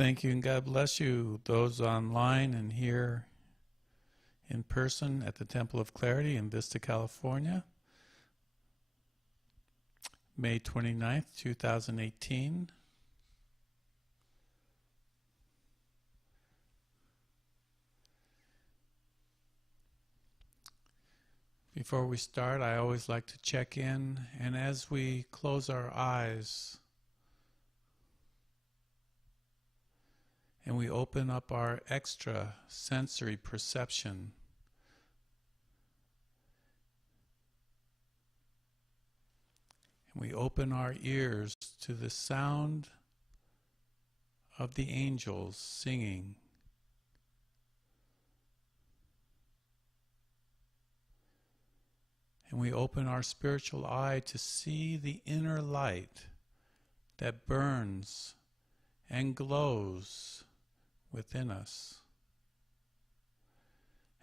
Thank you and God bless you, those online and here in person at the Temple of Clarity in Vista, California. May 29th, 2018. Before we start, I always like to check in, and as we close our eyes and we open up our extra sensory perception, and we open our ears to the sound of the angels singing, and we open our spiritual eye to see the inner light that burns and glows within us.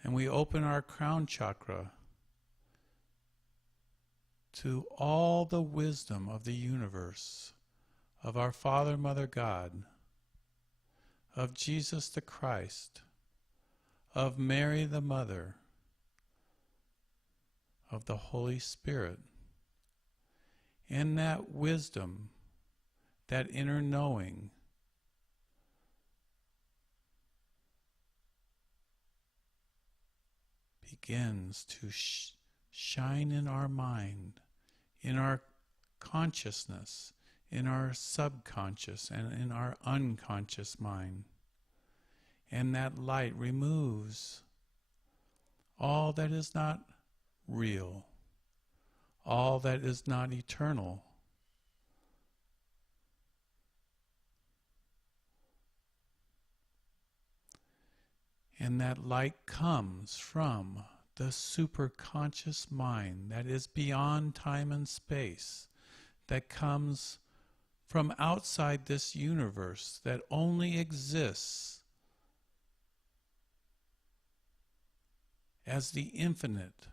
And we open our crown chakra to all the wisdom of the universe, of our Father, Mother, God, of Jesus the Christ, of Mary the Mother, of the Holy Spirit. In that wisdom, that inner knowing, begins to shine in our mind, in our consciousness, in our subconscious, and in our unconscious mind. And that light removes all that is not real, all that is not eternal. And that light comes from the superconscious mind that is beyond time and space, that comes from outside this universe, that only exists as the infinite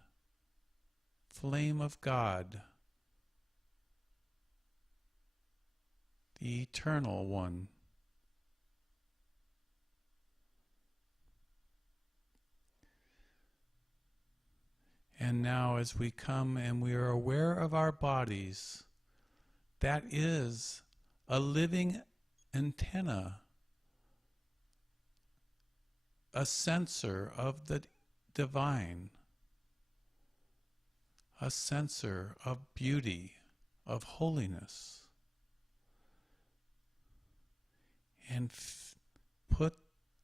flame of God, the eternal one. And now as we come and we are aware of our bodies, that is a living antenna, a sensor of the divine, a sensor of beauty, of holiness. And put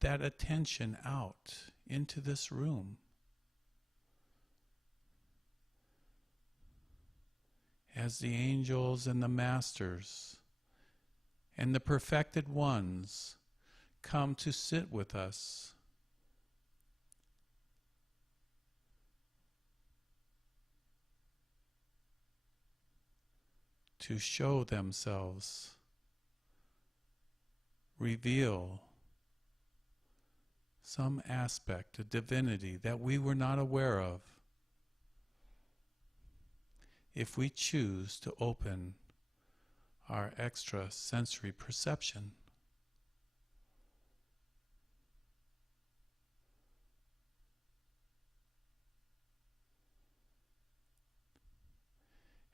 that attention out into this room. As the angels and the masters and the perfected ones come to sit with us, to show themselves, reveal some aspect of divinity that we were not aware of, if we choose to open our extra sensory perception.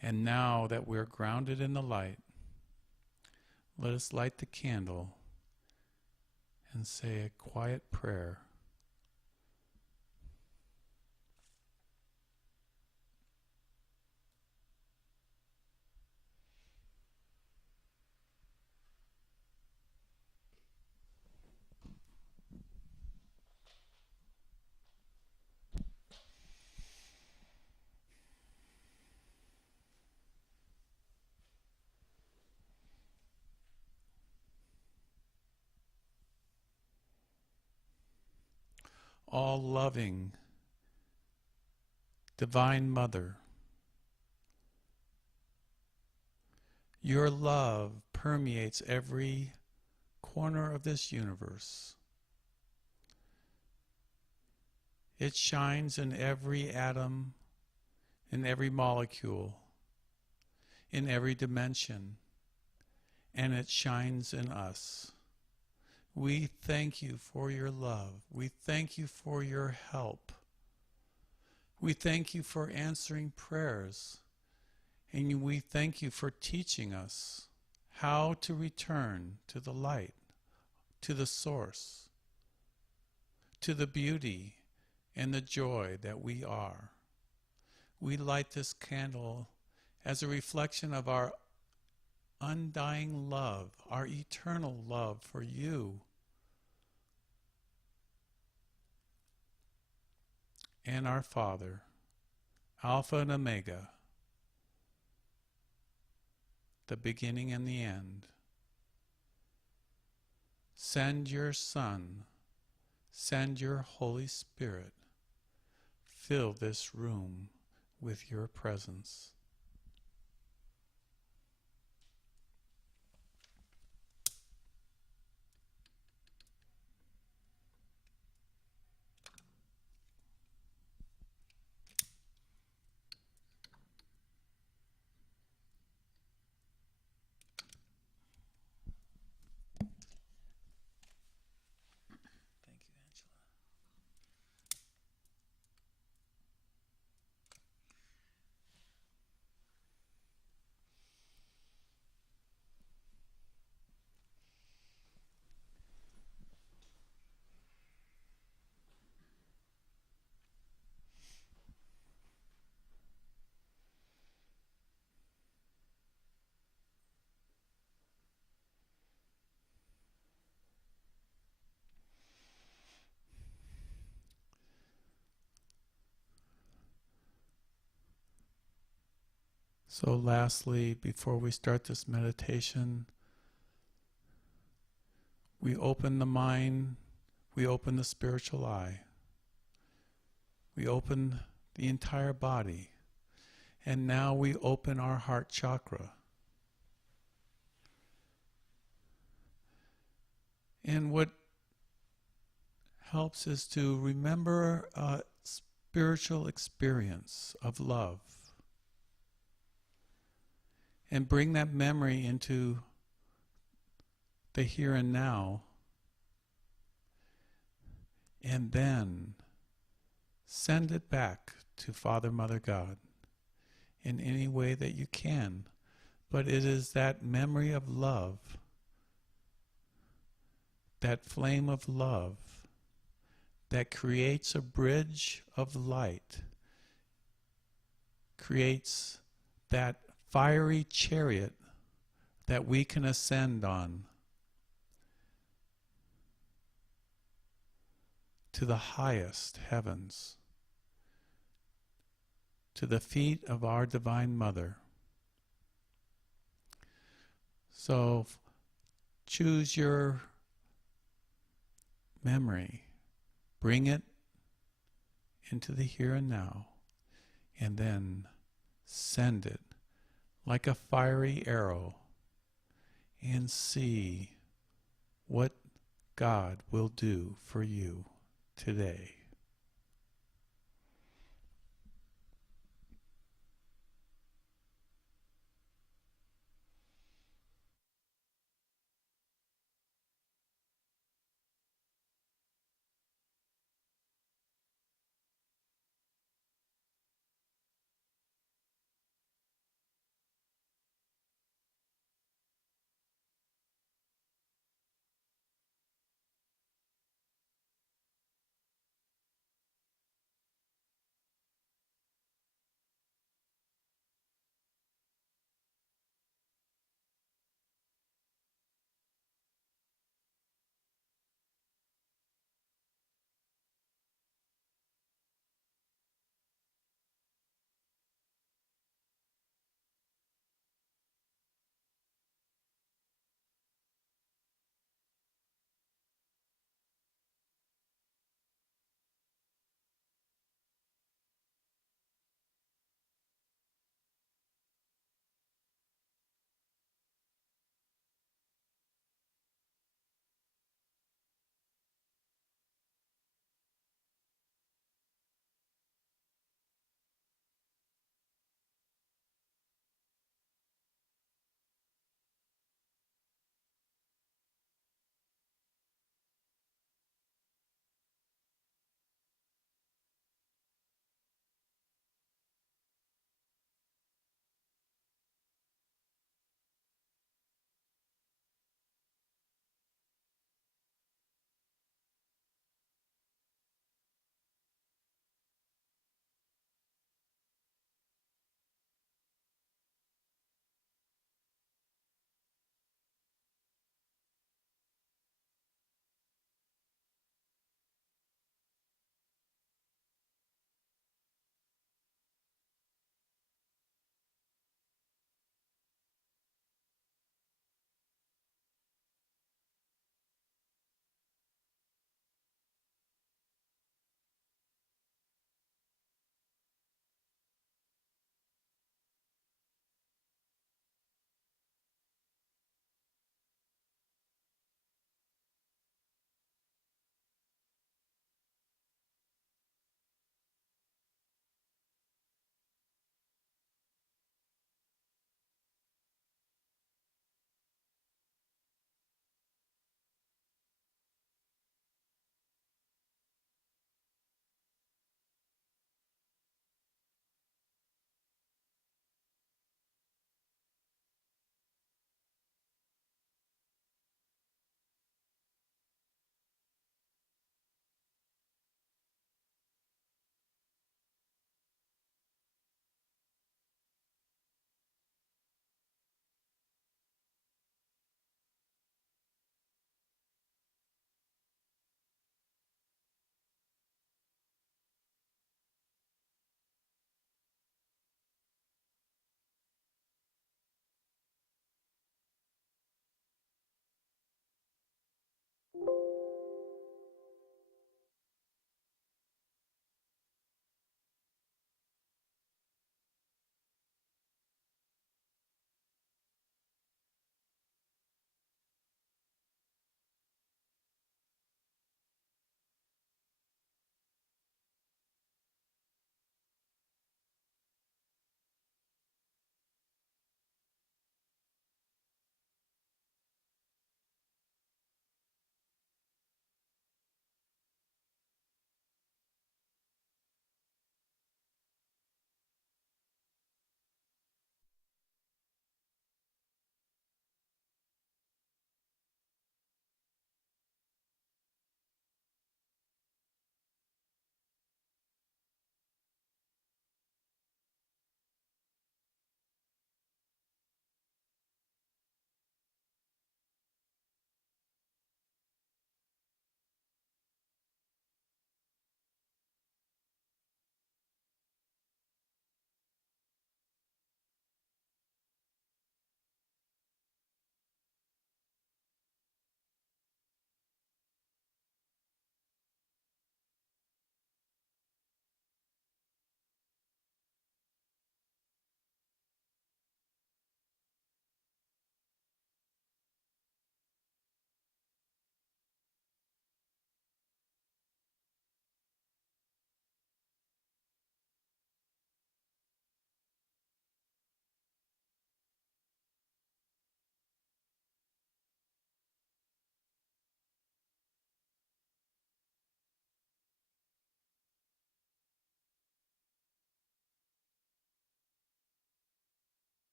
And now that we're grounded in the light, let us light the candle and say a quiet prayer. All-loving Divine Mother, your love permeates every corner of this universe. It shines in every atom, in every molecule, in every dimension, and it shines in us. We thank you for your love. We thank you for your help. We thank you for answering prayers. And we thank you for teaching us how to return to the light, to the source, to the beauty and the joy that we are. We light this candle as a reflection of our undying love, our eternal love for you and our Father, Alpha and Omega, the beginning and the end. Send your Son, send your Holy Spirit, fill this room with your presence. Thank you, Angela. So lastly, before we start this meditation, we open the mind, we open the spiritual eye, we open the entire body, and now we open our heart chakra. And what helps is to remember a spiritual experience of love and bring that memory into the here and now, and then send it back to Father, Mother, God in any way that you can. But it is that memory of love, that flame of love, that creates a bridge of light, creates that fiery chariot that we can ascend on to the highest heavens, to the feet of our Divine Mother. So choose your memory, bring it into the here and now, and then send it like a fiery arrow and see what God will do for you today.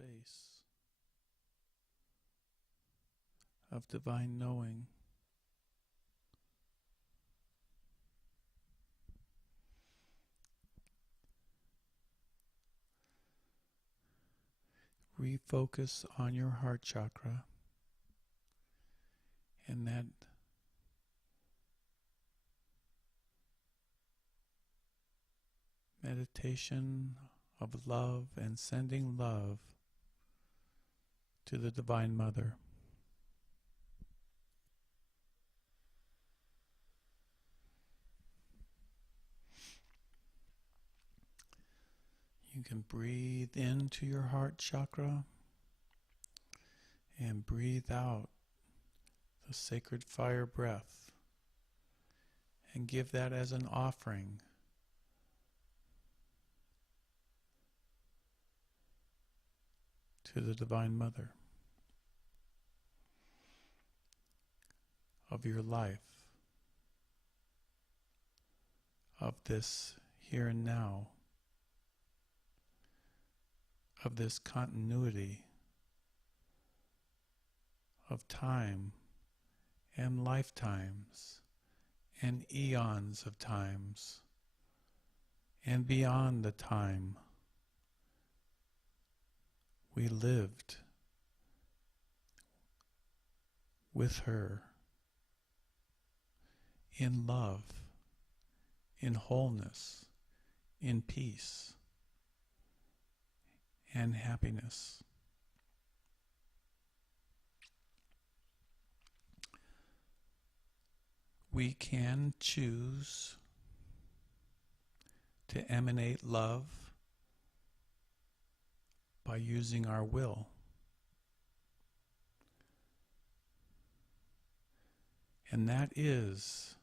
space of divine knowing. Refocus on your heart chakra and that meditation of love and sending love to the Divine Mother. You can breathe into your heart chakra and breathe out the sacred fire breath and give that as an offering to the Divine Mother of your life, of this here and now, of this continuity of time and lifetimes and eons of times and beyond the time we lived with her in love, in wholeness, in peace and happiness. We can choose to emanate love by using our will. And that is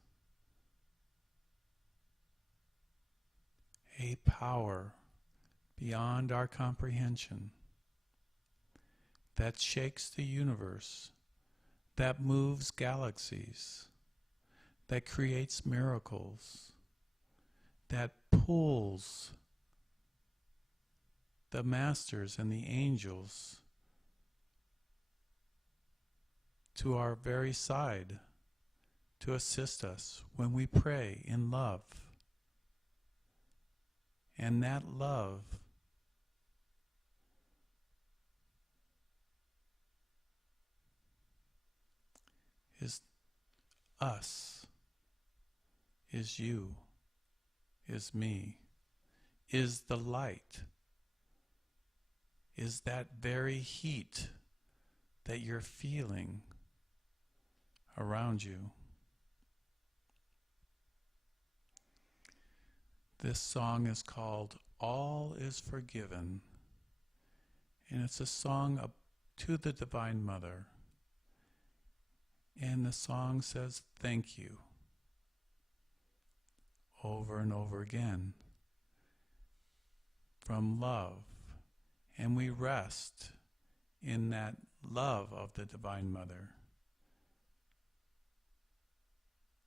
a power beyond our comprehension that shakes the universe, that moves galaxies, that creates miracles, that pulls the masters and the angels to our very side to assist us when we pray in love. And that love is us, is you, is me, is the light, is that very heat that you're feeling around you. This song is called All Is Forgiven, and it's a song to the Divine Mother. And the song says, thank you, over and over again, from love. And we rest in that love of the Divine Mother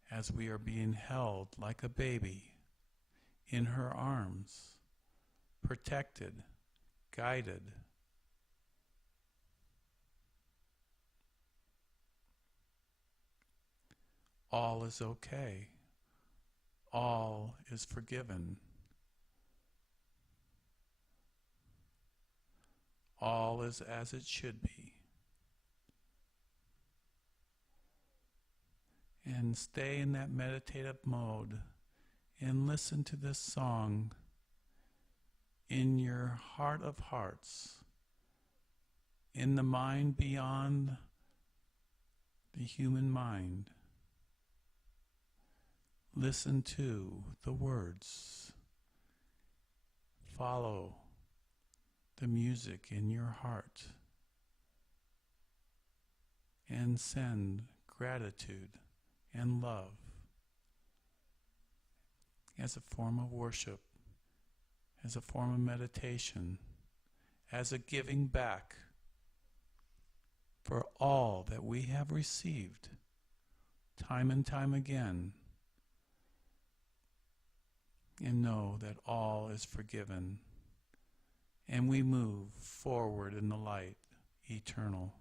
as we are being held like a baby in her arms, protected, guided. All is okay. All is forgiven. All is as it should be. And stay in that meditative mode and listen to this song in your heart of hearts, in the mind beyond the human mind. Listen to the words. Follow the music in your heart and send gratitude and love as a form of worship, as a form of meditation, as a giving back for all that we have received time and time again, and know that all is forgiven and we move forward in the light eternal.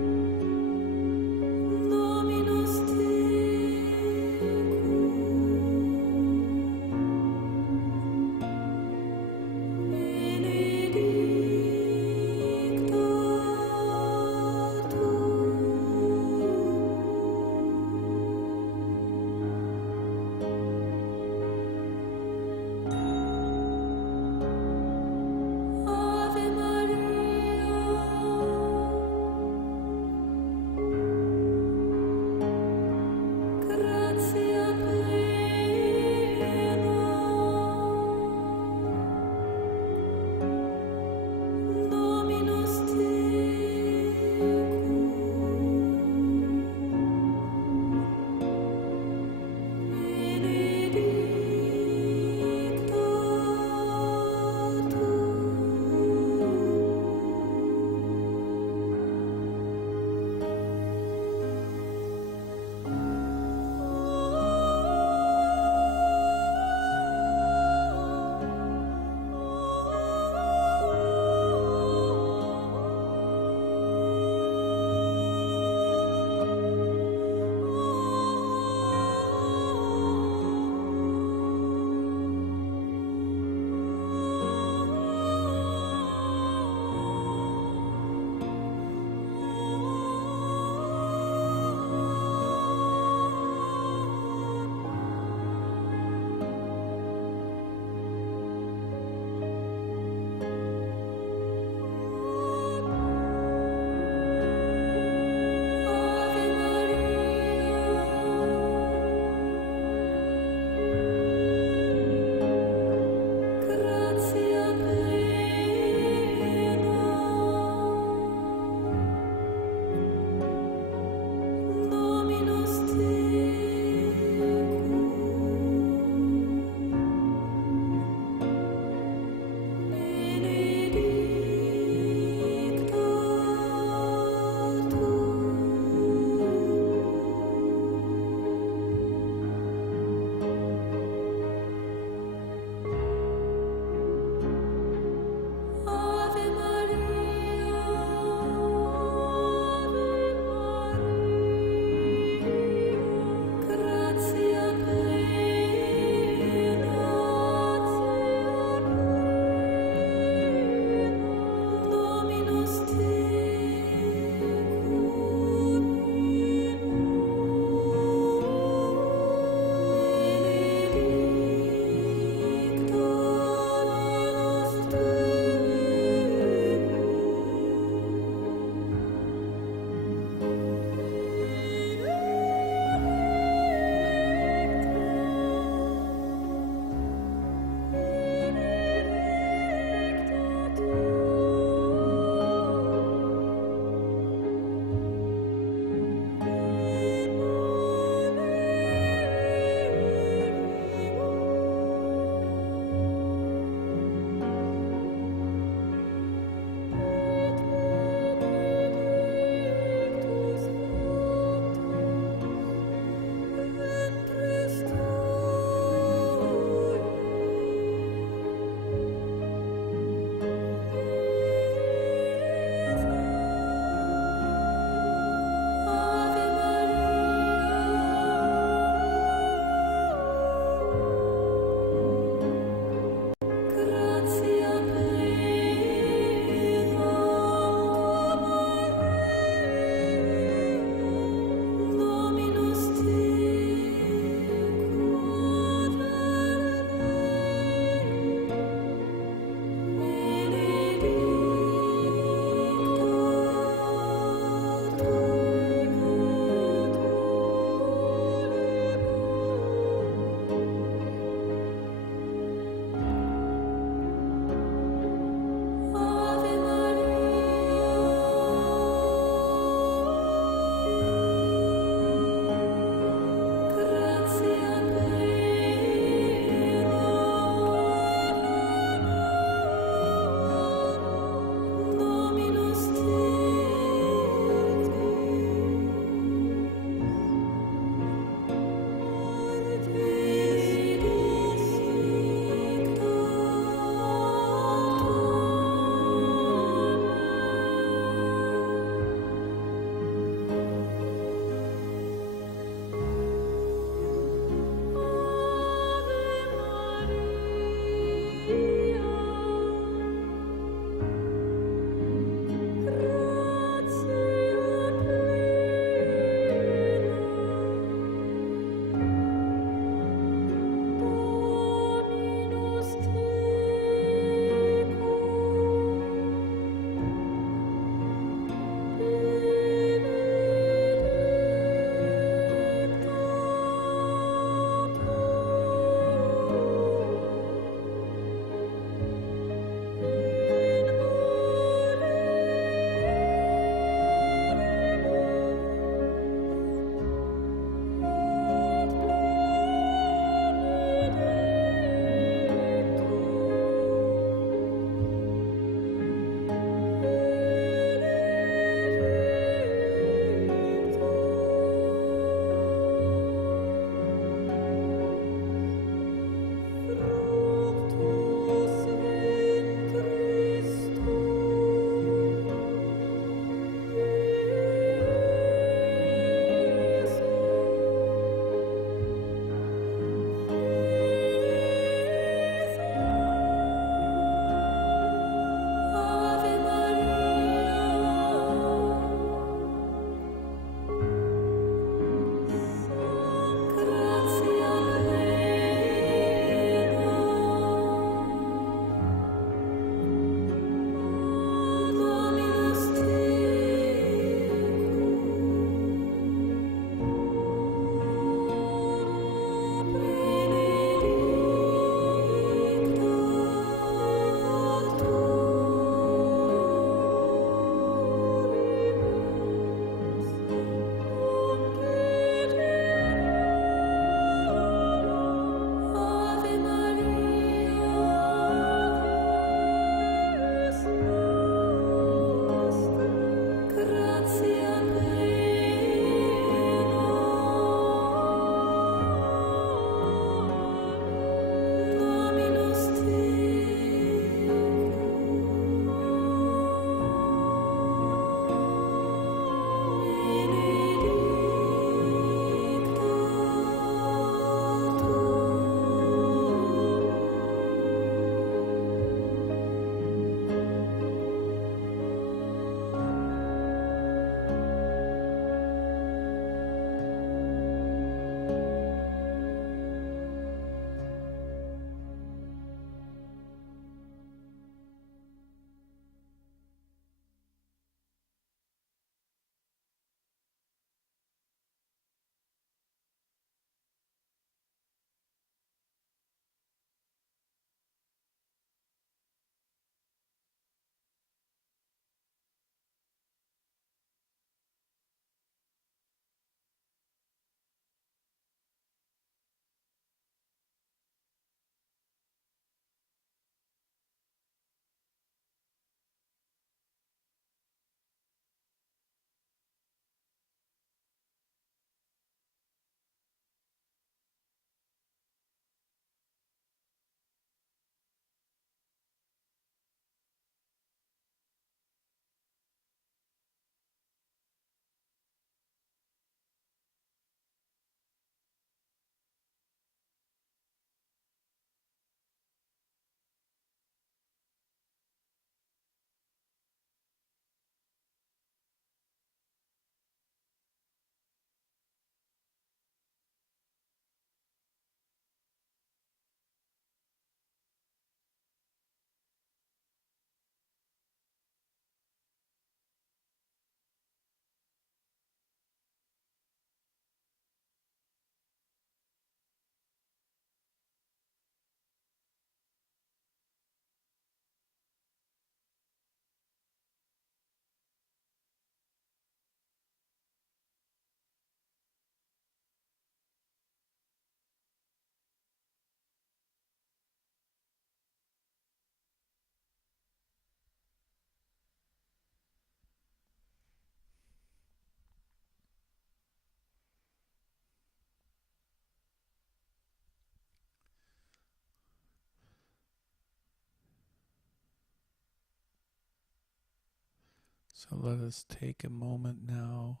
So let us take a moment now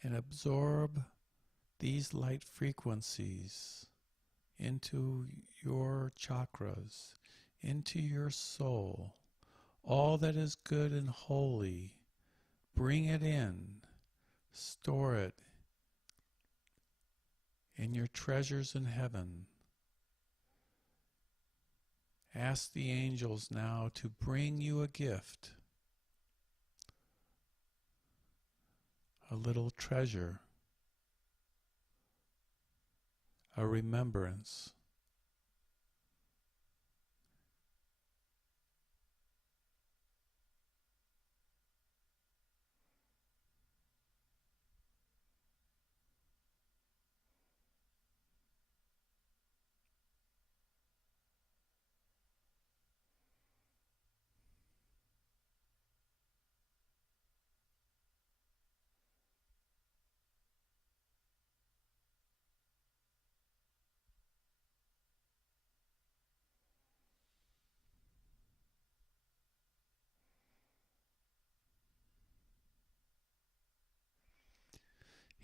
and absorb these light frequencies into your chakras, into your soul. All that is good and holy, bring it in, store it in your treasures in heaven. Ask the angels now to bring you a gift, a little treasure, a remembrance.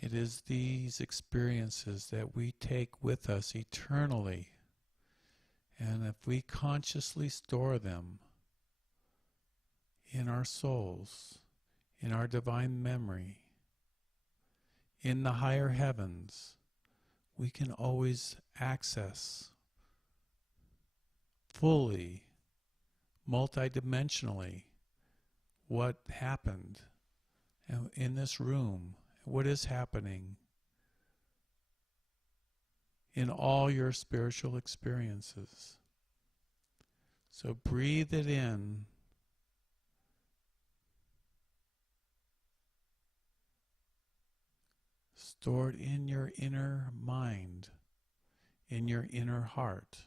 It is these experiences that we take with us eternally, and if we consciously store them in our souls, in our divine memory, in the higher heavens, we can always access fully, multidimensionally, what happened in this room, what is happening in all your spiritual experiences. So breathe it in. Store it in your inner mind, in your inner heart,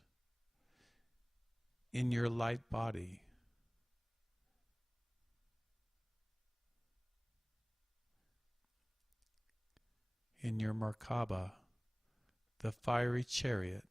in your light body. In your Merkaba, the fiery chariot.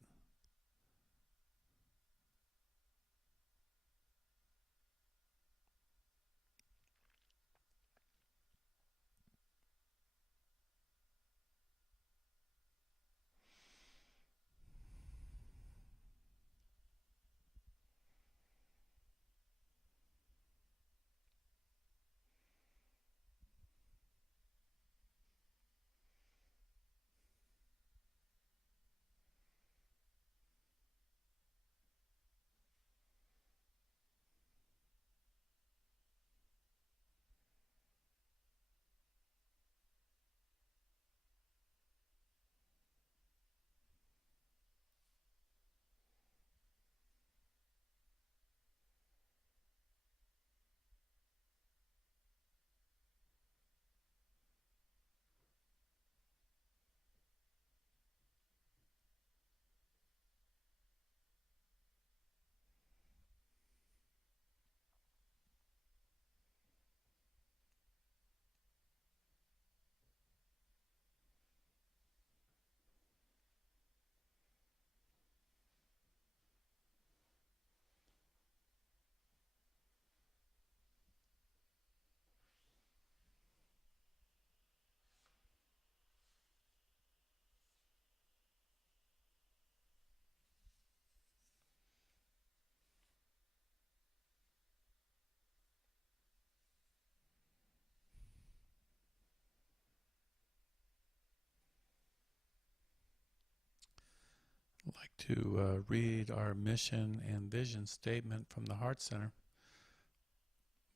I'd like to read our mission and vision statement from the Heart Center.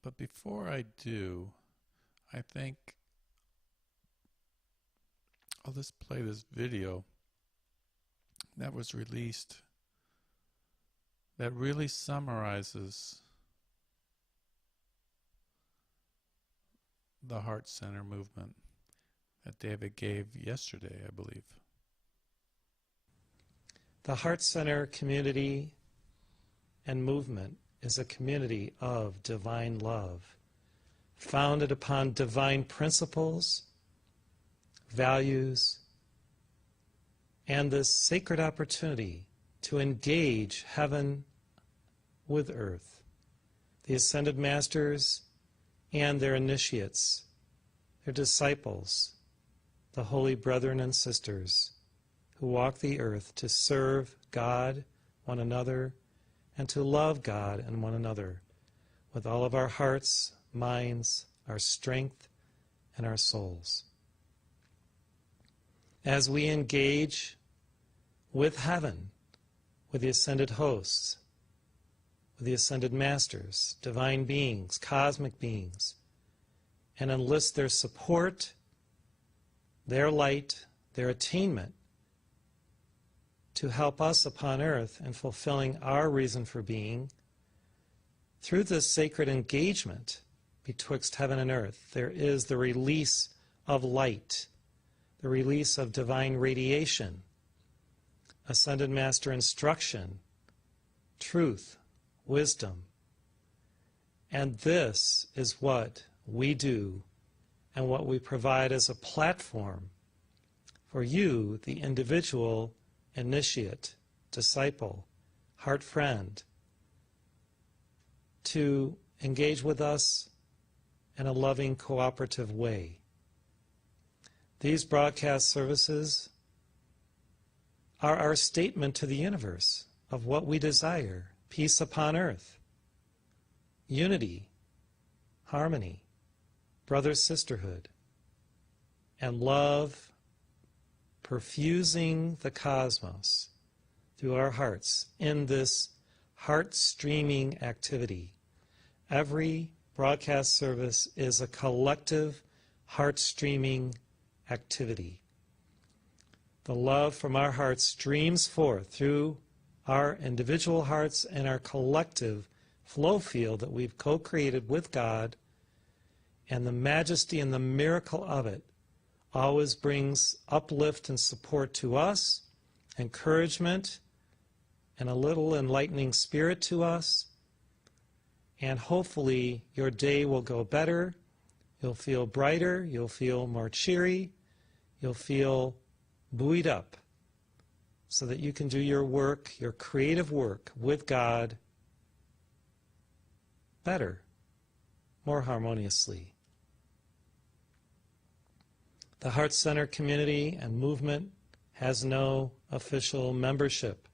But before I do, I think I'll just play this video that was released that really summarizes the Heart Center movement that David gave yesterday, I believe. The Heart Center community and movement is a community of divine love, founded upon divine principles, values, and this sacred opportunity to engage heaven with earth. The Ascended Masters and their initiates, their disciples, the holy brethren and sisters who walk the earth to serve God, one another, and to love God and one another with all of our hearts, minds, our strength, and our souls. As we engage with heaven, with the ascended hosts, with the ascended masters, divine beings, cosmic beings, and enlist their support, their light, their attainment to help us upon earth in fulfilling our reason for being, through this sacred engagement betwixt heaven and earth, there is the release of light, the release of divine radiation, ascended master instruction, truth, wisdom. And this is what we do and what we provide as a platform for you, the individual initiate, disciple, heart friend, to engage with us in a loving, cooperative way. These broadcast services are our statement to the universe of what we desire: peace upon earth, unity, harmony, brother-sisterhood, and love perfusing the cosmos through our hearts in this heart-streaming activity. Every broadcast service is a collective heart-streaming activity. The love from our hearts streams forth through our individual hearts and our collective flow field that we've co-created with God, and the majesty and the miracle of it always brings uplift and support to us, encouragement, and a little enlightening spirit to us. And hopefully your day will go better, you'll feel brighter, you'll feel more cheery, you'll feel buoyed up, so that you can do your work, your creative work with God better, more harmoniously. The Heart Center community and movement has no official membership.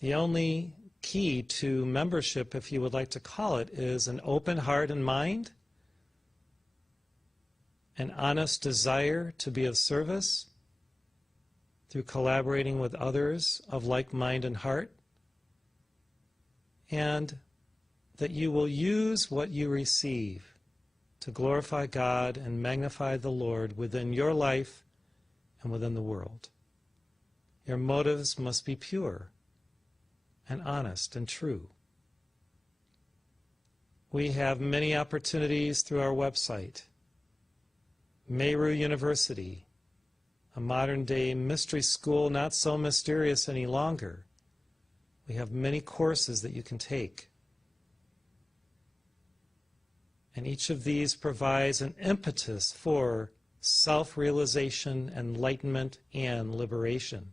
The only key to membership, if you would like to call it, is an open heart and mind, an honest desire to be of service through collaborating with others of like mind and heart, and that you will use what you receive to glorify God and magnify the Lord within your life and within the world. Your motives must be pure and honest and true. We have many opportunities through our website, Meru University, a modern-day mystery school, not so mysterious any longer. We have many courses that you can take. And each of these provides an impetus for self-realization, enlightenment, and liberation.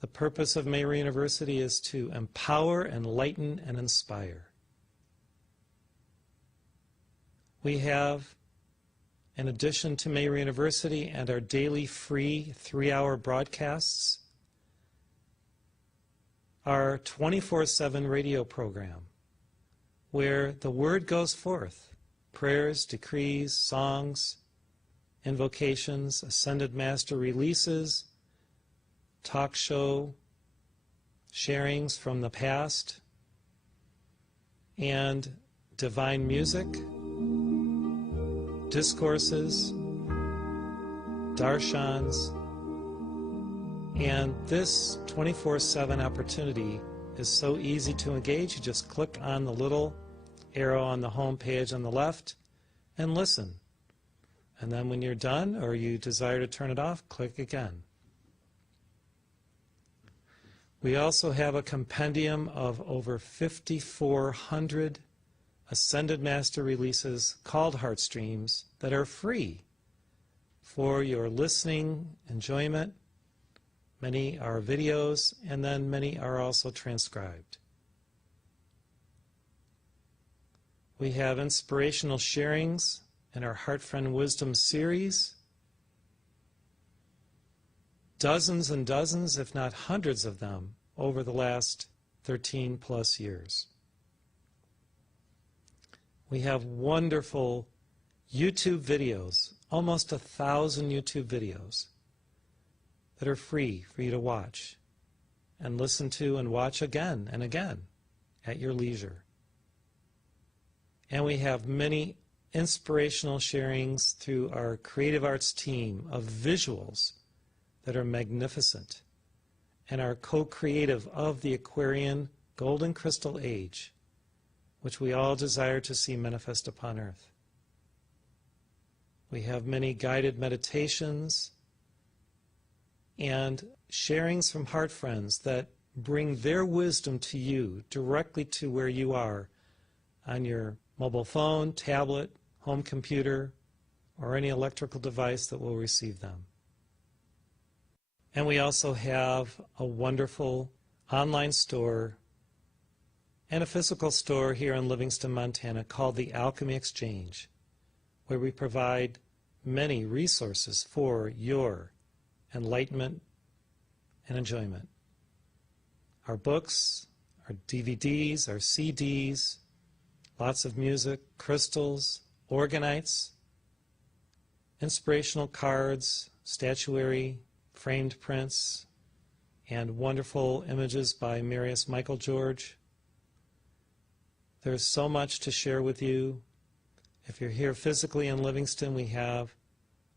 The purpose of Meru University is to empower, enlighten, and inspire. We have, in addition to Meru University and our daily free 3-hour broadcasts, our 24/7 radio program, where the word goes forth, prayers, decrees, songs, invocations, ascended master releases, talk show sharings from the past, and divine music, discourses, darshans. And this 24/7 opportunity is so easy to engage. You just click on the little arrow on the home page on the left and listen. And then when you're done or you desire to turn it off, click again. We also have a compendium of over 5,400 Ascended Master releases called Heartstreams that are free for your listening enjoyment. Many are videos, and then many are also transcribed. We have inspirational sharings in our Heart Friend Wisdom series. Dozens and dozens, if not hundreds of them, over the last 13 plus years. We have wonderful YouTube videos, almost 1,000 YouTube videos that are free for you to watch and listen to and watch again and again at your leisure. And we have many inspirational sharings through our creative arts team of visuals that are magnificent and are co-creative of the Aquarian Golden Crystal Age, which we all desire to see manifest upon earth. We have many guided meditations and sharings from heart friends that bring their wisdom to you directly to where you are on your mobile phone, tablet, home computer, or any electrical device that will receive them. And we also have a wonderful online store and a physical store here in Livingston, Montana called the Alchemy Exchange, where we provide many resources for your enlightenment and enjoyment. Our books, our DVDs, our CDs, lots of music, crystals, organites, inspirational cards, statuary, framed prints, and wonderful images by Marius Michael George. There's so much to share with you. If you're here physically in Livingston, we have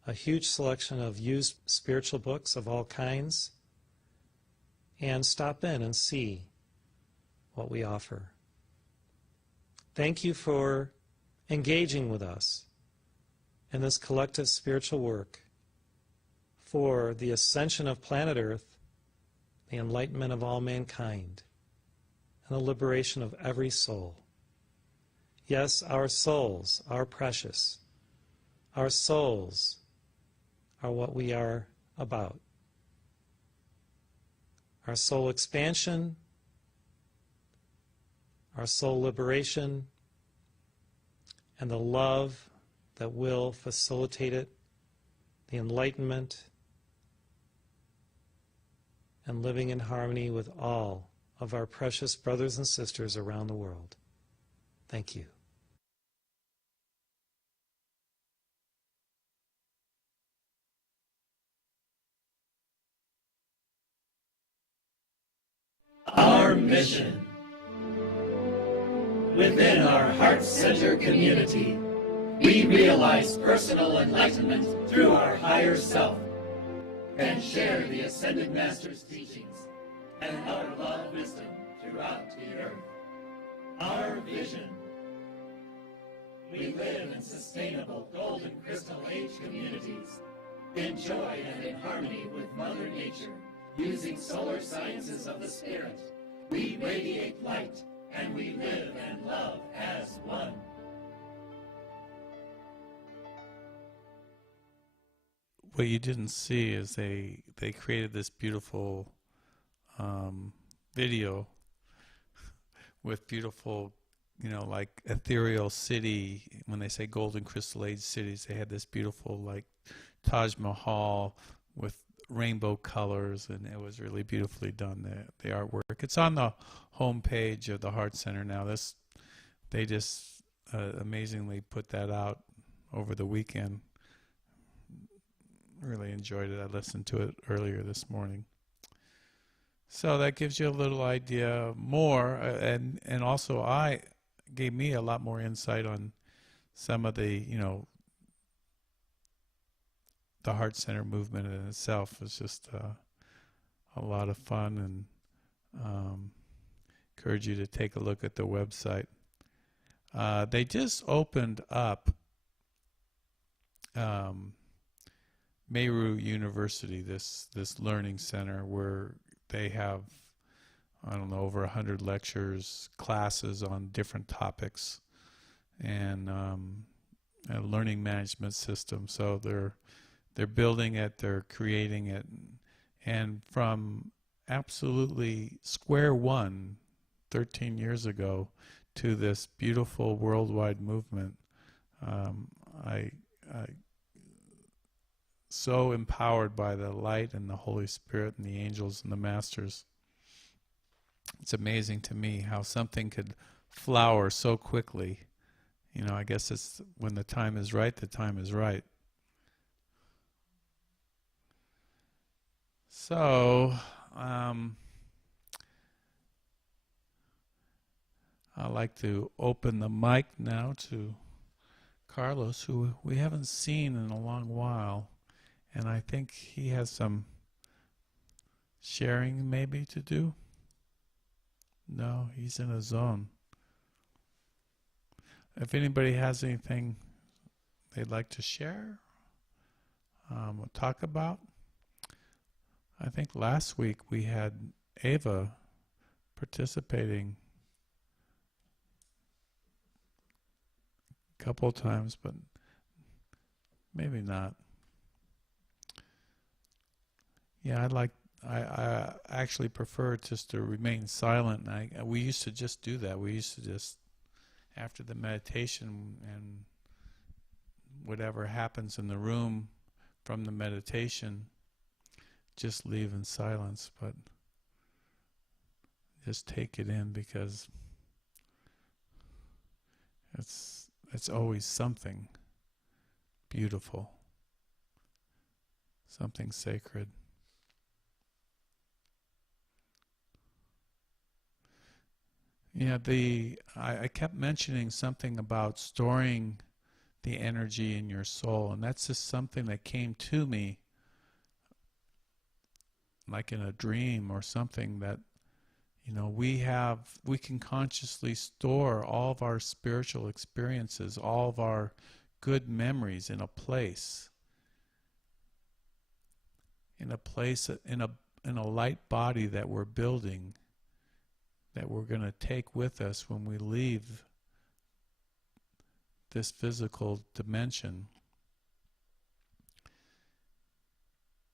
a huge selection of used spiritual books of all kinds. And stop in and see what we offer. Thank you for engaging with us in this collective spiritual work for the ascension of planet Earth, the enlightenment of all mankind, and the liberation of every soul. Yes, our souls are precious. Our souls are what we are about. Our soul expansion, our soul liberation, and the love that will facilitate it, the enlightenment, and living in harmony with all of our precious brothers and sisters around the world. Thank you. Our mission. Within our Heart Center community, we realize personal enlightenment through our higher self and share the Ascended Master's teachings and our love wisdom throughout the earth. Our vision. We live in sustainable Golden Crystal Age communities, in joy and in harmony with Mother Nature. Using solar sciences of the spirit, we radiate light and we live and love as one. What you didn't see is they created this beautiful video with beautiful, like ethereal city. When they say Golden Crystal Age cities, they had this beautiful like Taj Mahal with rainbow colors, and it was really beautifully done, the artwork. It's on the home page of the Heart Center now. They just amazingly put that out over the weekend. Really enjoyed it. I listened to it earlier this morning. So that gives you a little idea more, and also gave me a lot more insight on some of the, the Heart Center movement in itself. Was just a lot of fun, and encourage you to take a look at the website. They just opened up Meru University, this learning center where they have, I don't know, over 100 lectures, classes on different topics, and a learning management system. So they're building it, they're creating it, and from absolutely square one 13 years ago to this beautiful worldwide movement. I so empowered by the light and the Holy Spirit and the angels and the masters. It's amazing to me how something could flower so quickly. You know, I guess it's when the time is right, the time is right. So, I'd like to open the mic now to Carlos, who we haven't seen in a long while. And I think he has some sharing maybe to do. No, he's in a zone. If anybody has anything they'd like to share, or talk about. I think last week we had Ava participating a couple of times, but maybe not. Yeah, I actually prefer just to remain silent. We used to just do that. We used to just, after the meditation and whatever happens in the room from the meditation, just leave in silence, but just take it in, because it's always something beautiful, something sacred. Yeah, I kept mentioning something about storing the energy in your soul, and that's just something that came to me like in a dream or something, that we can consciously store all of our spiritual experiences, all of our good memories in a place, in a light body that we're building, that we're going to take with us when we leave this physical dimension.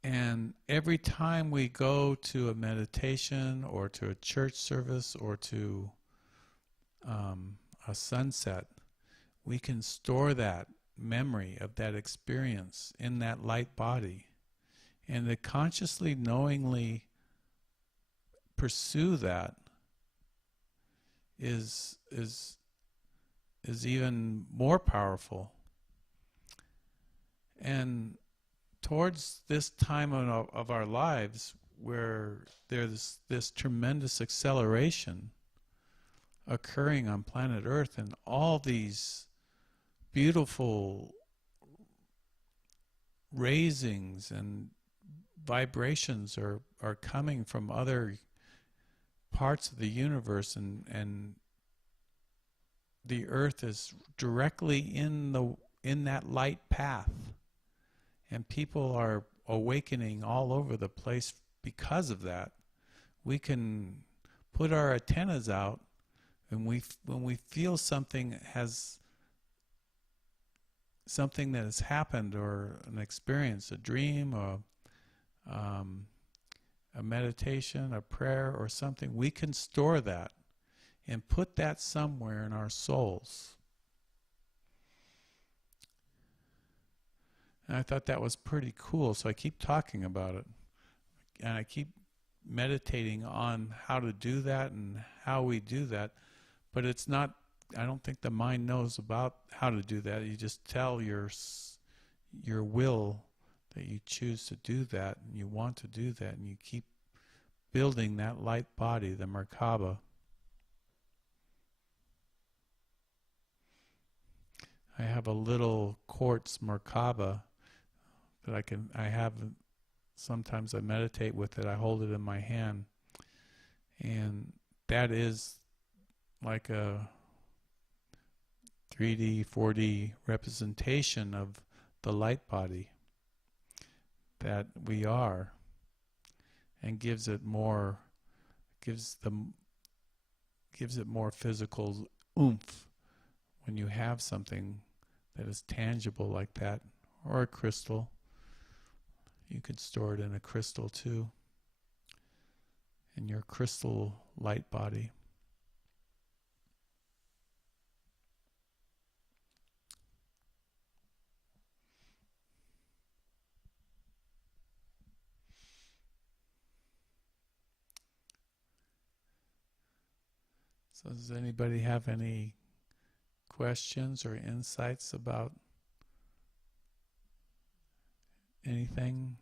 And every time we go to a meditation or to a church service or to a sunset, we can store that memory of that experience in that light body, and to consciously, knowingly pursue that is even more powerful. And towards this time of our lives, where there's this tremendous acceleration occurring on planet Earth, and all these beautiful raisings and vibrations are coming from other parts of the universe, and the Earth is directly in that light path, and people are awakening all over the place because of that. We can put our antennas out, and when we feel something that has happened, or an experience, a dream, or a meditation, a prayer, or something, we can store that and put that somewhere in our souls. And I thought that was pretty cool, so I keep talking about it. And I keep meditating on how to do that and how we do that. But it's not, I don't think the mind knows about how to do that. You just tell your will that you choose to do that, and you want to do that, and you keep building that light body, the Merkaba. I have a little quartz Merkaba that sometimes I meditate with it. I hold it in my hand, and that is like a 3D, 4D representation of the light body that we are, and gives it more physical oomph when you have something that is tangible like that, or a crystal. You could store it in a crystal too, in your crystal light body. So does anybody have any questions or insights about anything?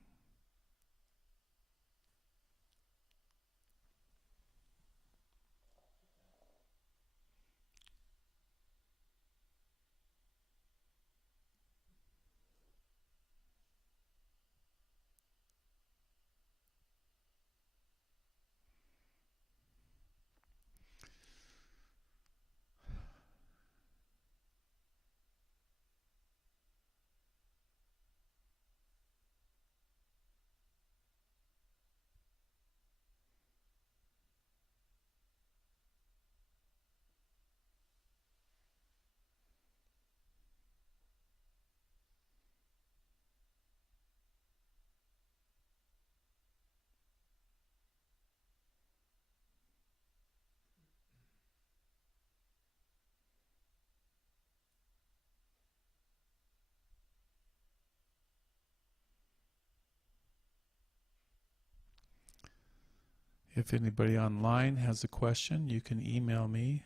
If anybody online has a question, you can email me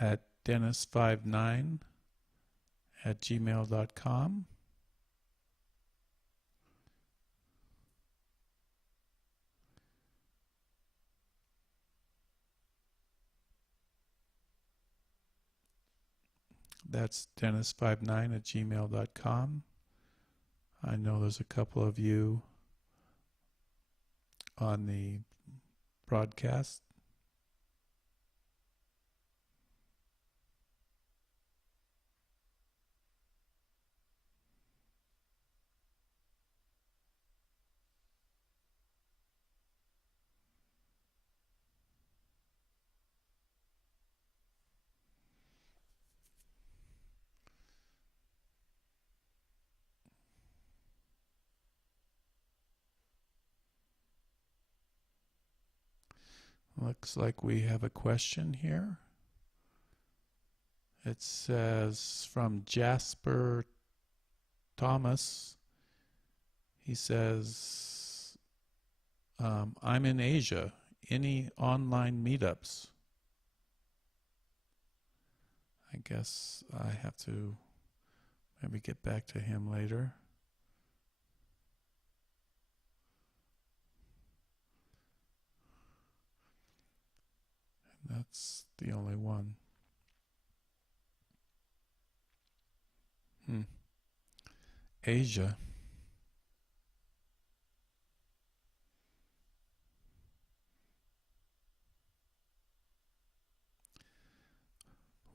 at dennis59@gmail.com. That's dennis59@gmail.com. I know there's a couple of you on the broadcast. Looks like we have a question here. It says from Jasper Thomas. He says, I'm in Asia. Any online meetups? I guess I have to maybe get back to him later. That's the only one. Asia.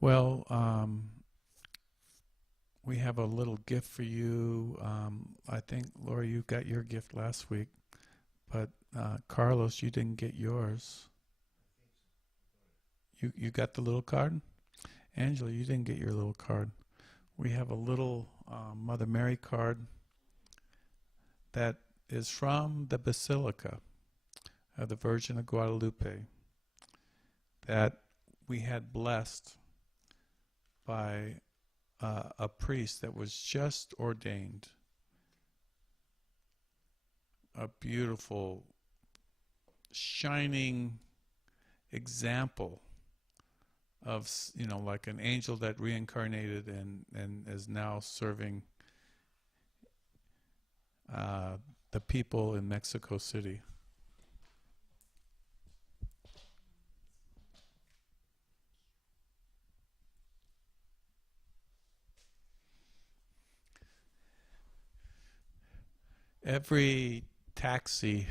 Well, we have a little gift for you. I think, Laura, you got your gift last week, but Carlos, you didn't get yours. You got the little card? Angela, you didn't get your little card. We have a little Mother Mary card that is from the Basilica of the Virgin of Guadalupe that we had blessed by a priest that was just ordained. A beautiful, shining example of, like an angel that reincarnated and is now serving the people in Mexico City. Every taxi,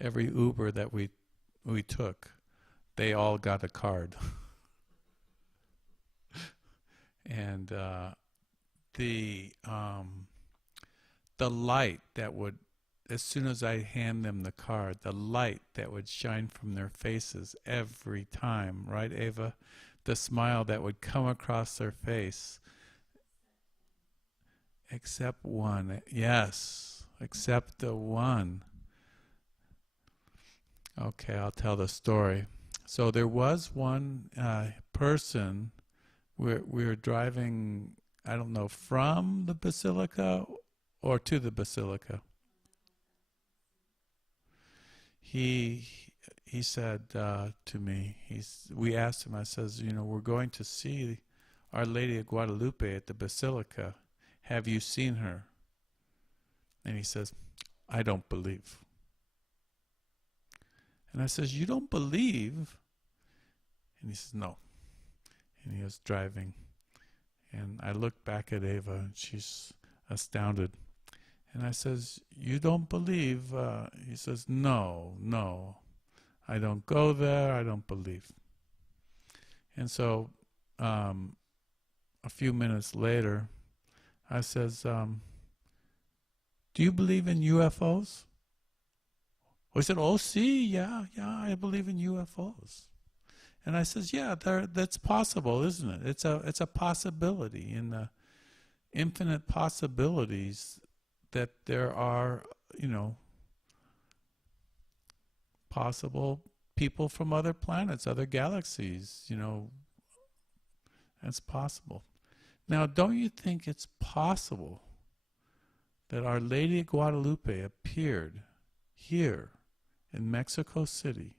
every Uber that we took, they all got a card. And the light that would, as soon as I hand them the card, the light that would shine from their faces every time, right, Ava? The smile that would come across their face. Except one. Yes, except the one. Okay, I'll tell the story. So there was one person, we were driving, I don't know, from the Basilica or to the Basilica. He he said to me, we asked him, I says, we're going to see Our Lady of Guadalupe at the Basilica. Have you seen her? And he says, I don't believe. And I says, you don't believe? And he says, no. And he was driving. And I looked back at Ava, and she's astounded. And I says, you don't believe? He says, no. I don't go there. I don't believe. And so a few minutes later, I says, do you believe in UFOs? He said, oh, see, yeah, I believe in UFOs. And I says, yeah, that's possible, isn't it? It's a possibility in the infinite possibilities that there are, possible people from other planets, other galaxies, that's possible. Now, don't you think it's possible that Our Lady of Guadalupe appeared here in Mexico City,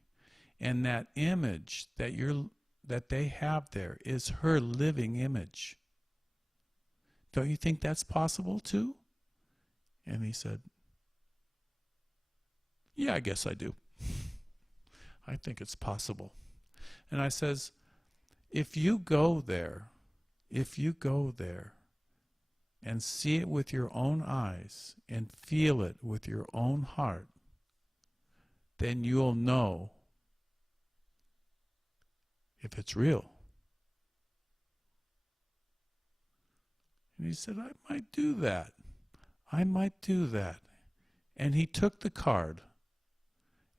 and that image that they have there is her living image? Don't you think that's possible too? And he said, yeah, I guess I do. I think it's possible. And I says, if you go there and see it with your own eyes and feel it with your own heart, then you'll know if it's real. And he said, I might do that. And he took the card,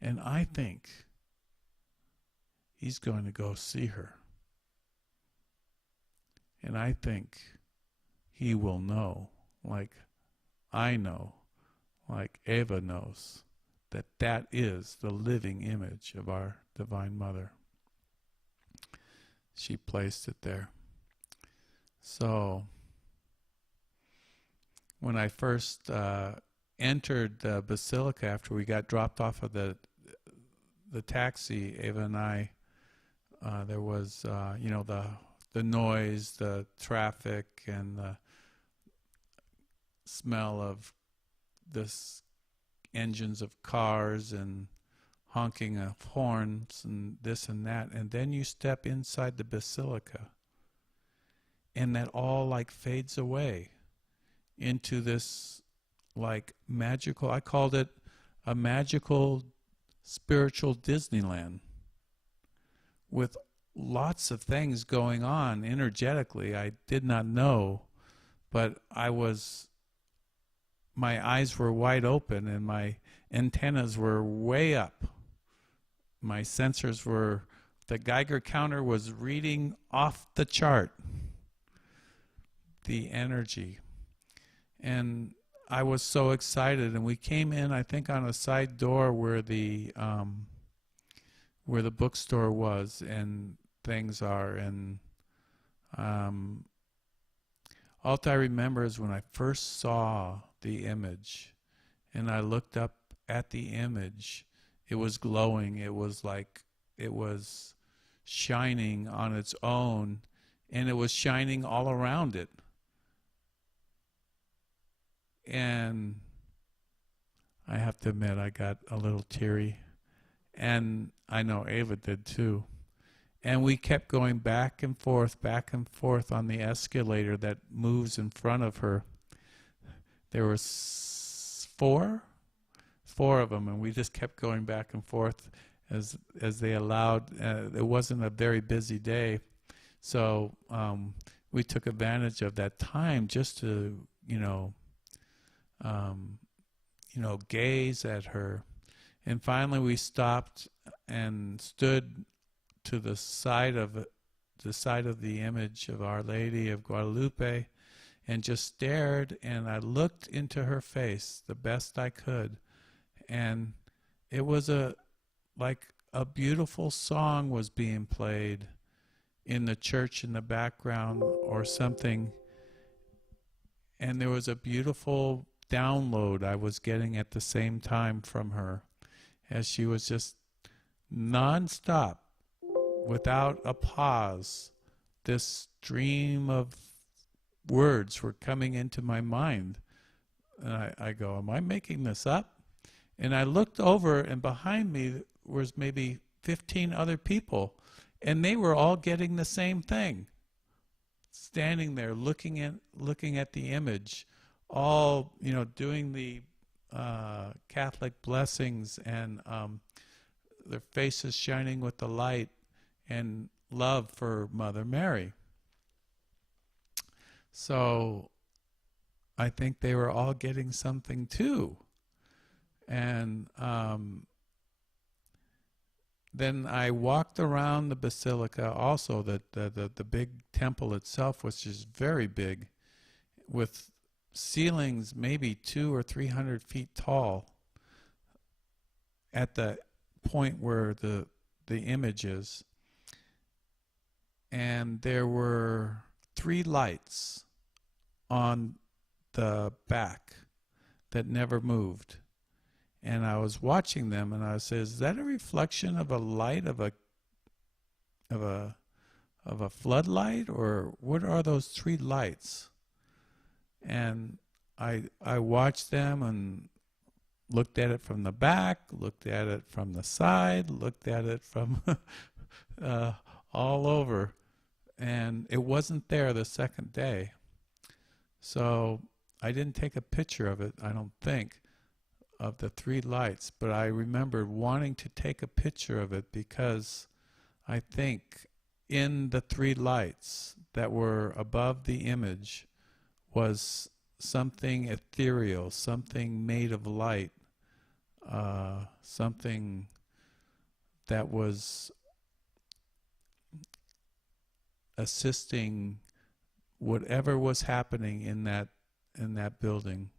and I think he's going to go see her. And I think he will know, like I know, like Ava knows, that that is the living image of our Divine Mother. She placed it there. So when I first entered the Basilica after we got dropped off of the taxi, Ava and I, there was, the noise, the traffic, and the smell of this engines of cars and honking of horns and this and that. And then you step inside the Basilica, and that all like fades away into this like magical, I called it a magical spiritual Disneyland with lots of things going on energetically I did not know, but my eyes were wide open and my antennas were way up. My sensors were, the Geiger counter was reading off the chart, the energy. And I was so excited, and we came in, I think, on a side door where the bookstore was and things are. And all I remember is when I first saw the image and I looked up at the image, it was glowing. It was like it was shining on its own, and it was shining all around it. And I have to admit, I got a little teary, and I know Ava did too. And we kept going back and forth on the escalator that moves in front of her. There were four of them, and we just kept going back and forth as they allowed. It wasn't a very busy day, so we took advantage of that time just to, gaze at her. And finally, we stopped and stood to the side of the image of Our Lady of Guadalupe, and just stared. And I looked into her face the best I could, and it was like a beautiful song was being played in the church in the background or something. And there was a beautiful download I was getting at the same time from her, as she was just non-stop, without a pause, this stream of words were coming into my mind. And I go, am I making this up? And I looked over, and behind me was maybe 15 other people, and they were all getting the same thing. Standing there looking at the image, all, you know, doing the Catholic blessings, and their faces shining with the light and love for Mother Mary. So I think they were all getting something too. And then I walked around the basilica also, the big temple itself, which is very big, with ceilings maybe 200 or 300 feet tall at the point where the image is. And there were 3 lights on the back that never moved. And I was watching them, and I said, "Is that a reflection of a light of a floodlight, or what are those 3 lights?" And I watched them and looked at it from the back, looked at it from the side, looked at it from all over, and it wasn't there the second day. So I didn't take a picture of it, I don't think, of the 3 lights, but I remember wanting to take a picture of it because I think in the 3 lights that were above the image was something ethereal, something made of light, something that was assisting whatever was happening in that building.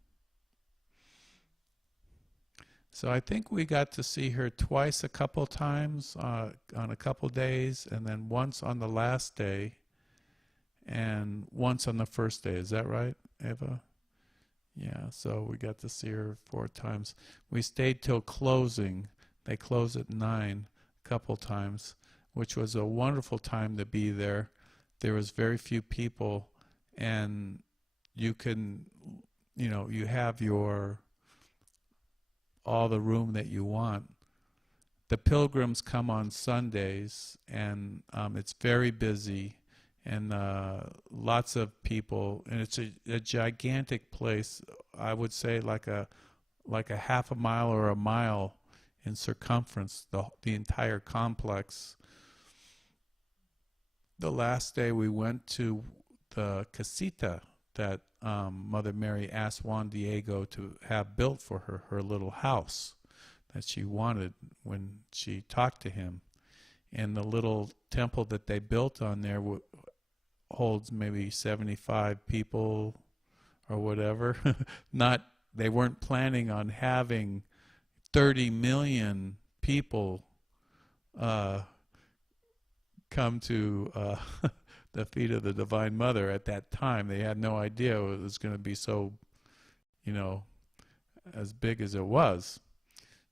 So I think we got to see her twice, a couple times on a couple days, and then once on the last day, and once on the first day. Is that right, Eva? Yeah, so we got to see her 4 times. We stayed till closing. They close at 9 a couple times, which was a wonderful time to be there. There was very few people, and you can, you know, you have all the room that you want. The pilgrims come on Sundays, and it's very busy, and lots of people, and it's a gigantic place. I would say like a half a mile or a mile in circumference, the entire complex. The last day we went to the casita that Mother Mary asked Juan Diego to have built for her little house that she wanted when she talked to him. And the little temple that they built on there holds maybe 75 people or whatever. They weren't planning on having 30 million people come to the feet of the Divine Mother at that time. They had no idea it was going to be so, you know, as big as it was.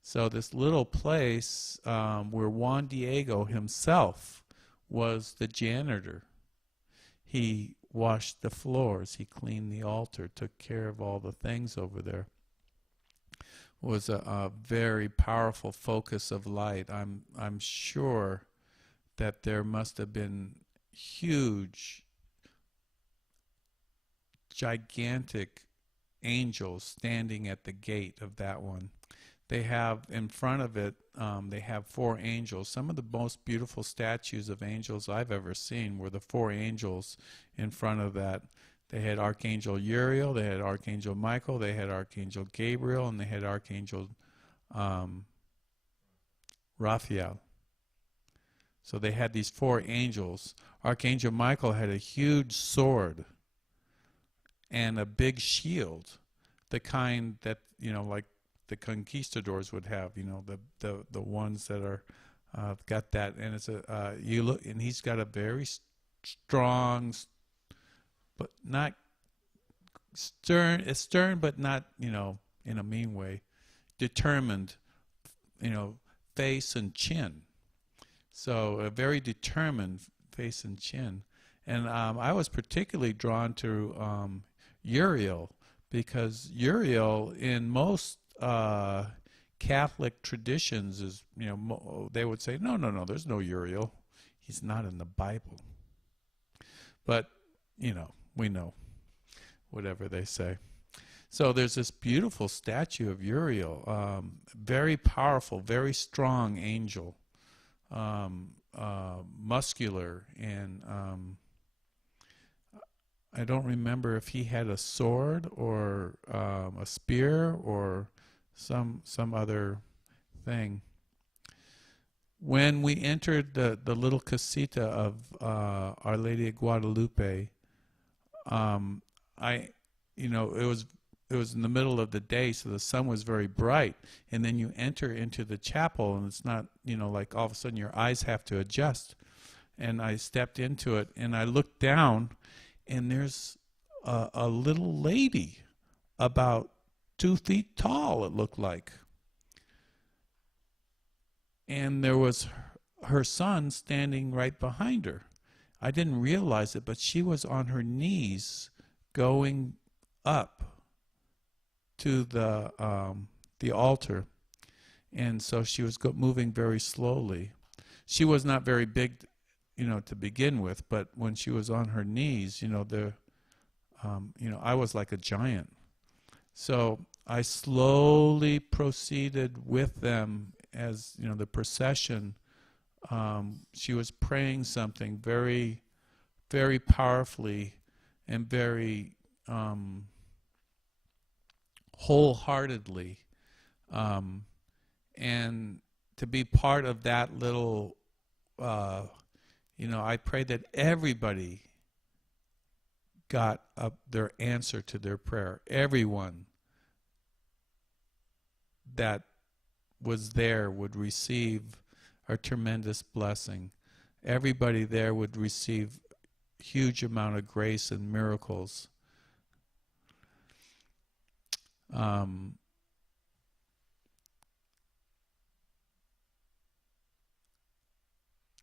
So this little place where Juan Diego himself was the janitor. He washed the floors, he cleaned the altar, took care of all the things over there. Was a very powerful focus of light. I'm sure that there must have been huge, gigantic angels standing at the gate of that one. They have in front of it, they have 4 angels. Some of the most beautiful statues of angels I've ever seen were the 4 angels in front of that. They had Archangel Uriel, they had Archangel Michael, they had Archangel Gabriel, and they had Archangel Raphael. So they had these 4 angels. Archangel Michael had a huge sword and a big shield, the kind that, you know, like the conquistadors would have, you know, the ones that are got that. And it's you look, and he's got a very strong, but not stern. It's stern, but not, you know, in a mean way. Determined, you know, face and chin. So very determined face and chin. And I was particularly drawn to Uriel, because Uriel in most Catholic traditions is, they would say, no, there's no Uriel. He's not in the Bible. But, we know, whatever they say. So there's this beautiful statue of Uriel, very powerful, very strong angel, muscular, and I don't remember if he had a sword or a spear or some other thing. When we entered the little casita of Our Lady of Guadalupe, it was in the middle of the day, so the sun was very bright, and then you enter into the chapel, and it's not, like all of a sudden your eyes have to adjust. And I stepped into it, and I looked down, and there's a little lady about 2 feet tall, it looked like. And there was her son standing right behind her. I didn't realize it, but she was on her knees going up to the altar. And so she was moving very slowly. She was not very big, to begin with, but when she was on her knees, I was like a giant. So I slowly proceeded with them as, the procession. She was praying something very, very powerfully and very wholeheartedly. And to be part of that little, I pray that everybody got their answer to their prayer. Everyone that was there would receive a tremendous blessing. Everybody there would receive a huge amount of grace and miracles.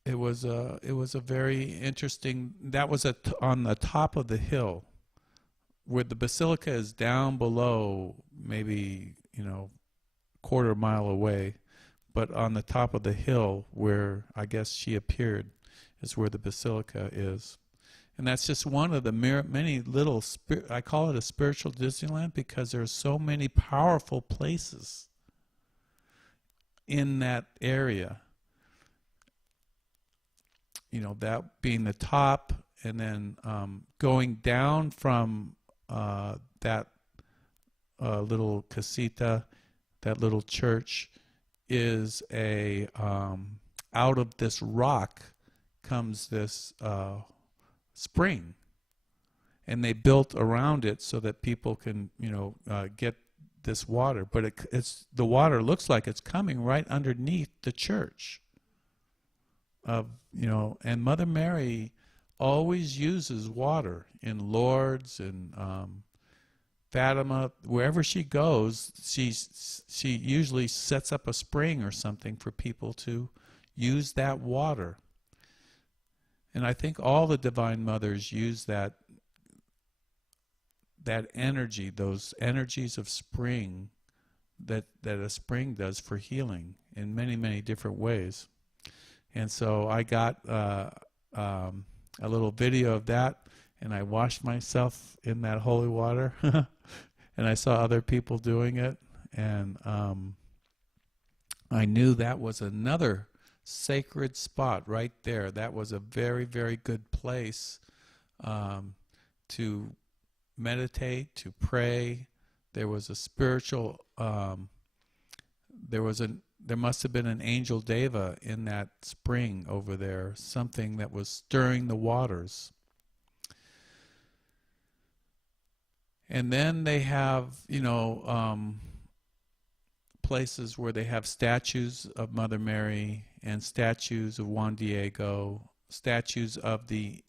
It was a very interesting. That was on the top of the hill, where the basilica is down below, maybe quarter mile away, but on the top of the hill where I guess she appeared is where the basilica is. And that's just one of the many little, I call it a spiritual Disneyland, because there are so many powerful places in that area. That being the top, and then going down from that little casita, that little church, is a out of this rock comes this spring, and they built around it so that people can get this water. But the water looks like it's coming right underneath the church. And Mother Mary always uses water in Lourdes and Fatima. Wherever she goes, she usually sets up a spring or something for people to use that water. And I think all the Divine Mothers use that energy, those energies of spring that a spring does for healing in many, many different ways. And so I got a little video of that, and I washed myself in that holy water, and I saw other people doing it, and I knew that was another sacred spot right there. That was a very, very good place to meditate, to pray. There was a spiritual, there must have been an angel Deva in that spring over there, something that was stirring the waters. And then they have, places where they have statues of Mother Mary and statues of Juan Diego, statues of the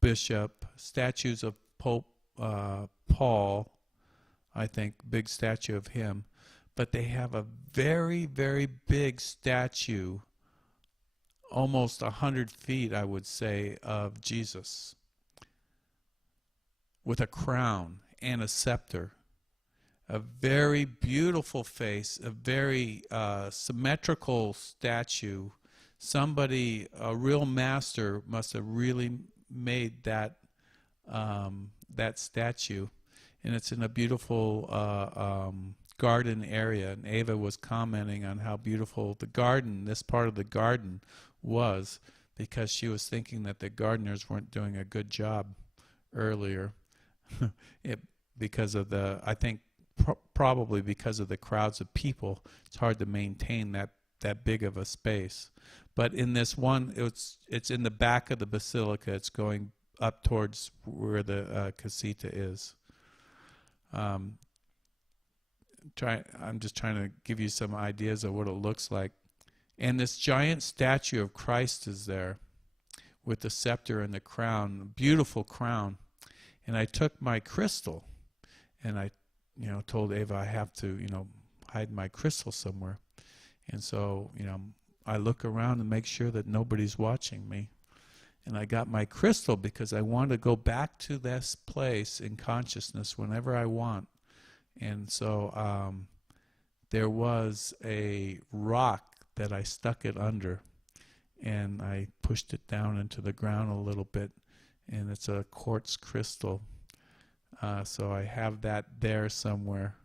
bishop, statues of Pope Paul, I think, big statue of him. But they have a very, very big statue almost 100 feet, I would say, of Jesus with a crown and a scepter. A very beautiful face, a very symmetrical statue. Somebody, a real master, must have really made that that statue, and it's in a beautiful garden area. And Ava was commenting on how beautiful the garden, this part of the garden, was, because she was thinking that the gardeners weren't doing a good job earlier, because of the, I think, probably because of the crowds of people. It's hard to maintain that big of a space. But in this one, it's in the back of the basilica. It's going up towards where the casita is. I'm just trying to give you some ideas of what it looks like. And this giant statue of Christ is there with the scepter and the crown, beautiful crown. And I took my crystal and I told Ava I have to, hide my crystal somewhere. And so, I look around and make sure that nobody's watching me. And I got my crystal because I want to go back to this place in consciousness whenever I want. And so there was a rock that I stuck it under, and I pushed it down into the ground a little bit, and it's a quartz crystal. So I have that there somewhere.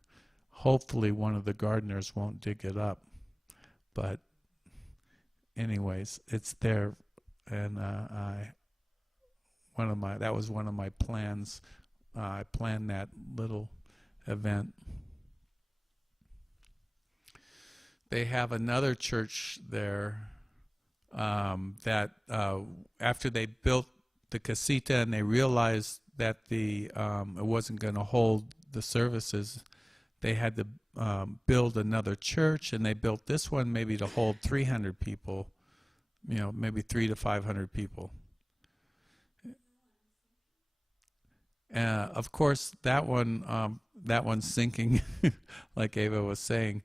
Hopefully one of the gardeners won't dig it up. But anyways, it's there, and that was one of my plans. I planned that little event. They have another church there that after they built the casita and they realized that it wasn't going to hold the services, they had to build another church, and they built this one maybe to hold 300 people, maybe 300 to 500 people. Of course, that one's sinking, like Ava was saying.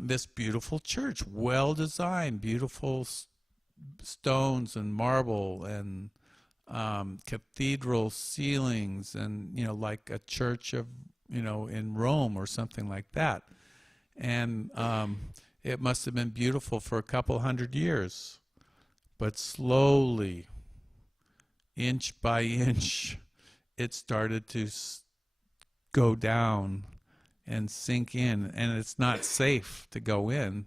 This beautiful church, well designed, beautiful stones and marble and cathedral ceilings, and like a church of in Rome or something like that. And it must have been beautiful for a couple hundred years, but slowly, inch by inch, it started to go down and sink in, and it's not safe to go in.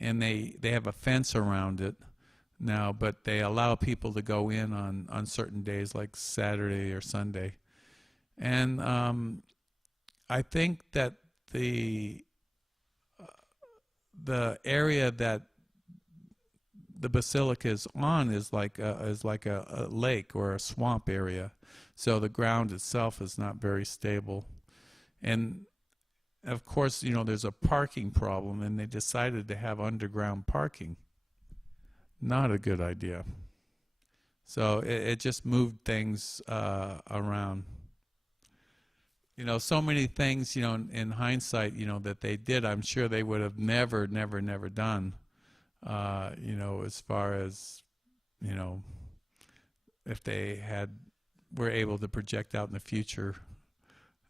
And they have a fence around it now, but they allow people to go in on certain days like Saturday or Sunday. And I think that the area that the basilica is on is like a lake or a swamp area, so the ground itself is not very stable. And of course, there's a parking problem, and they decided to have underground parking. Not a good idea. So it just moved things around. So many things, in hindsight, that they did, I'm sure they would have never done, as far as, if they were able to project out in the future,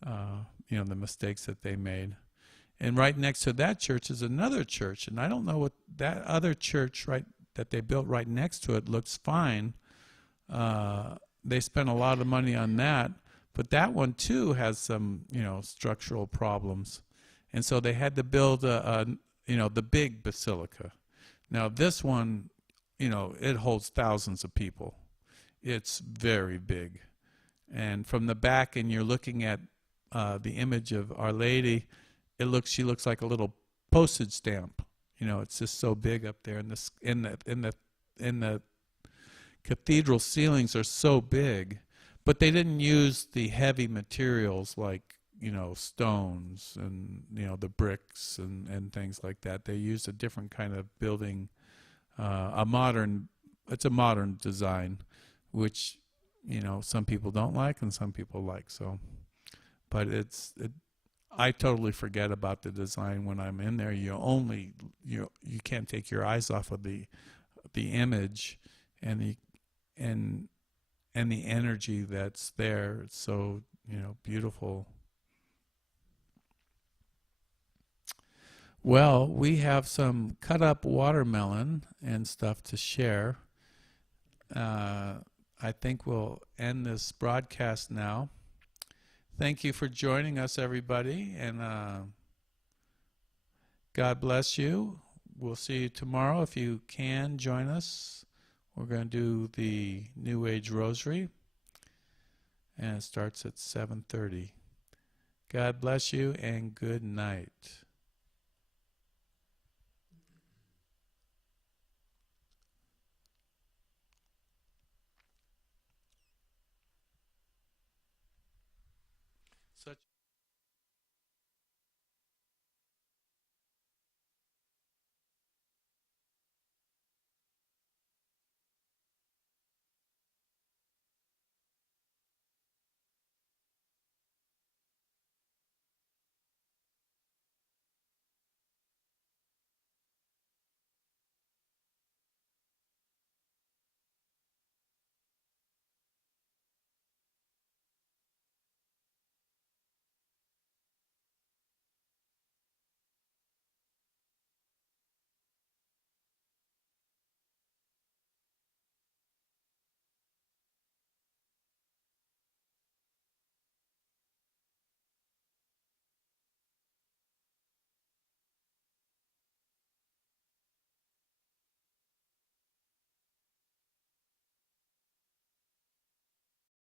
the mistakes that they made. And right next to that church is another church, and I don't know what that other church that they built right next to it looks fine. They spent a lot of money on that. But that one, too, has some, structural problems. And so they had to build, the big basilica. Now, this one, it holds thousands of people. It's very big. And from the back, and you're looking at the image of Our Lady, she looks like a little postage stamp. It's just so big up there. And in the cathedral ceilings are so big. But they didn't use the heavy materials like, stones and, the bricks and things like that. They used a different kind of building, it's a modern design, which, some people don't like and some people like. So, but I totally forget about the design when I'm in there. You can't take your eyes off of the the image and the energy that's there. It's so, beautiful. Well, we have some cut up watermelon and stuff to share. I think we'll end this broadcast now. Thank you for joining us, everybody, and God bless you. We'll see you tomorrow. If you can, join us. We're going to do the New Age Rosary, and it starts at 7:30. God bless you, and good night. Such